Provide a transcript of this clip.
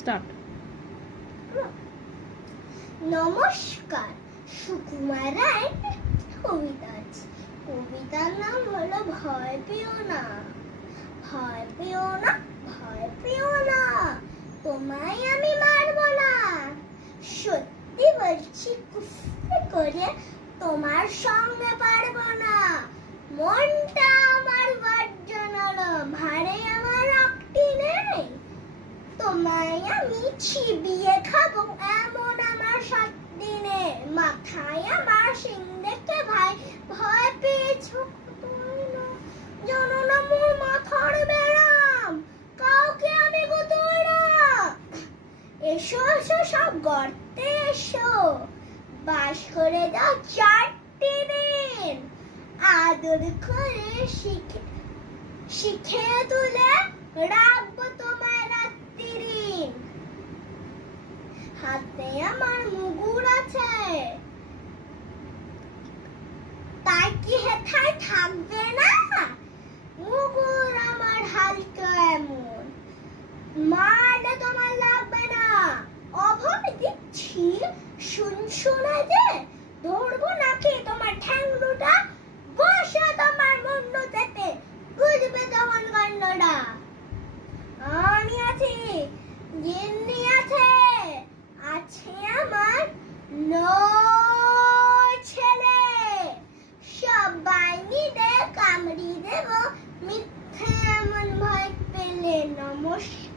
Start. নমস্কার, সুকুমার রায় কবিতা আছে। কবিতার নাম হলো ভয় পেও না, ভয় পেও না, ভয় পেও না, তোমায় আমি মারবো না। সত্যি বলছি, কুফরি করে তোমার সঙ্গে পারবো না। মনটা আমার বড্ড নরম, ভারে আমার রক্তি নেই। তোমায় আমি চিবিয়ে খাবো এমন আমার শক্তি নেই। মাথায় আমার সিং দেখে ভাই ভয় পেয়েছো, জানো না মোর মাথার ব্যারাম, কাউকে আমি গুতোই না। এসো এসো সব গর্তে এসো, বাস করে দাও 4টি দিন। আদর করে শিখে তুলে রাখবো তোমায় রাত্রিদিন। হাতে আমার মুগুর আছে, তাই কি হেথায় থাকবে না? মুগুর আমার হালকা এমন, মারলে তোমার লাগবে না। অভয় দিচ্ছি শুনশোনা যে, ধরবো নাকি তোমার ঠ্যাং দুটা, বসে তোমার মুন্ডু চেপে বুঝবে তখন গন্ডটা। আমি আছি, গিন্নি আছে, আছে আমার 9 ছেলে। সবাই মিলে কামড়ি দেব মিথ্যে এমন ভয় পেলে। নমস্কার।